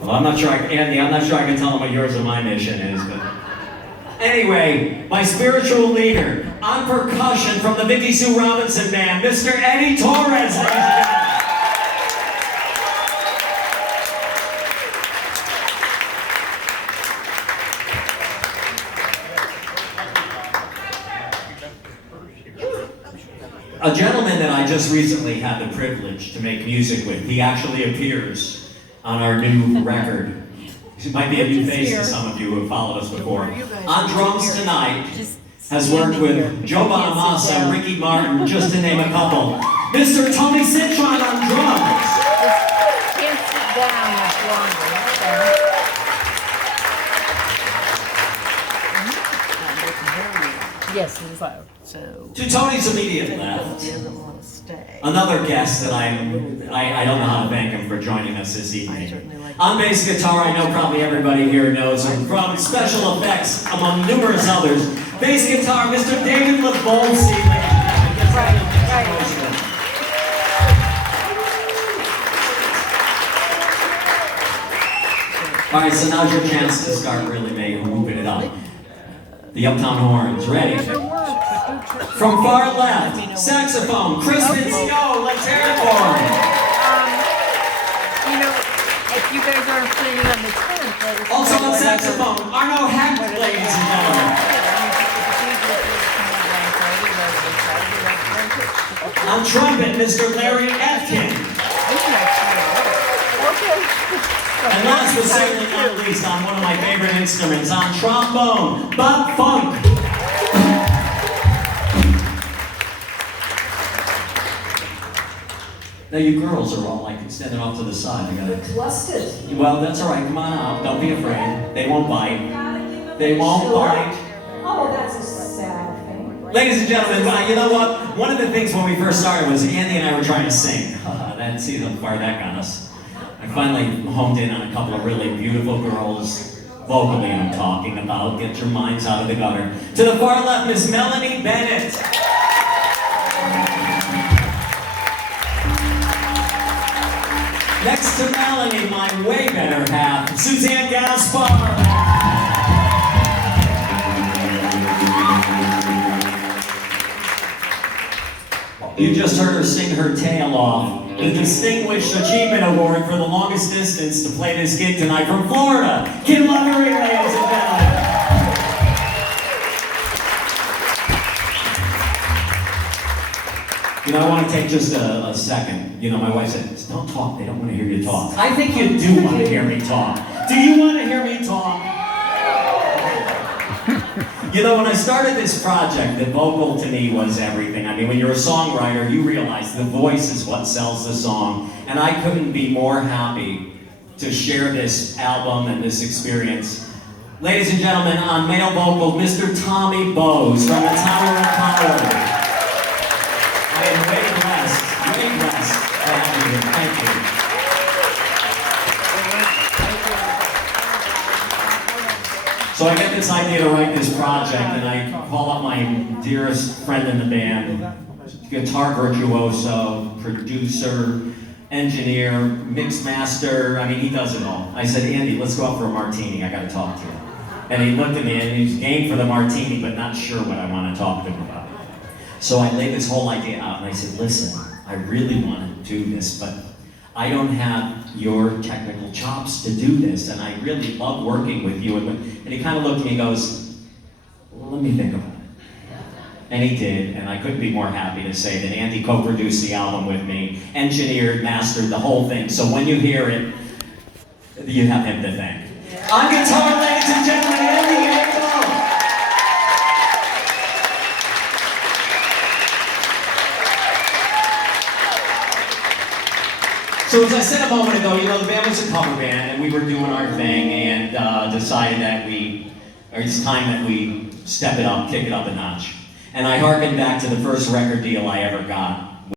Well, I'm not sure, Andy, I'm not sure I can tell him what yours or my mission is, but... Anyway, my spiritual leader, on percussion from the Vicki Sue Robinson Band, Mr. Eddie Torres, ladies and gentlemen. A gentleman that I just recently had the privilege to make music with, he actually appears on our new record. He might be a new face to some of you who have followed us before. On drums tonight, has worked with Joe Bonamassa, Ricky Martin, just to name a couple. Mr. Tony Citron on drums. Can't sit down much longer. Yes, it is low. So To Tony's immediate left, another guest that I don't know how to thank him for joining us this evening. On bass guitar, I know probably everybody here knows him from special effects, among numerous others. Bass guitar, Mr. David LeBolsey. All right, so now's your chance to start really moving it up. The Uptown Horns, ready? From far left, saxophone, Chris Vinccio, let's hear it for him. You know, if you guys aren't playing on the 10th, also on saxophone, Arno Hecht, ladies and gentlemen. On trumpet, Mr. Larry Etkin. And last but certainly not least, on one of my favorite instruments, on trombone, Bob Funk. Now you girls are all like standing off to the side. You gotta... Flustered. Well, that's all right. Come on out. Don't be afraid. They won't bite. They won't bite. Oh, that's a sad thing. Ladies and gentlemen, you know what? One of the things when we first started was Andy and I were trying to sing. See how far that got us. I finally homed in on a couple of really beautiful girls, vocally I'm talking about. Get your minds out of the gutter. To the far left, Miss Melanie Bennett. Next to Melanie, my way better half, Suzanne Gaspar. You just heard her sing her tail off. The Distinguished Achievement Award for the longest distance to play this gig tonight from Florida. Kim Lovery, ladies and gentlemen. You know, I want to take just a second. You know, my wife said, don't talk, they don't want to hear you talk. I think you do want to hear me talk. Do you want to hear me talk? You know, when I started this project, the vocal to me was everything. I mean, when you're a songwriter, you realize the voice is what sells the song. And I couldn't be more happy to share this album and this experience. Ladies and gentlemen, on male vocals, Mr. Tommy Bowes from the Tower of Power. I am way blessed to have you here. Thank you. So I get this idea to write this project, and I call up my dearest friend in the band, guitar virtuoso, producer, engineer, mix master, I mean, he does it all. I said, Andy, let's go out for a martini, I gotta talk to you. And he looked at me, and he's game for the martini, but not sure what I want to talk to him about. So I laid this whole idea out, and I said, listen, I really want to do this, but I don't have your technical chops to do this, and I really love working with you. And he kind of looked at me and goes, well, let me think about it. And he did, and I couldn't be more happy to say that Andy co-produced the album with me, engineered, mastered the whole thing, so when you hear it, you have him to thank. On guitar, ladies and gentlemen, Andy Abel! So as I said a moment ago, you know, the band was a cover band, and we were doing our thing, and decided that it's time that we step it up, kick it up a notch. And I harkened back to the first record deal I ever got.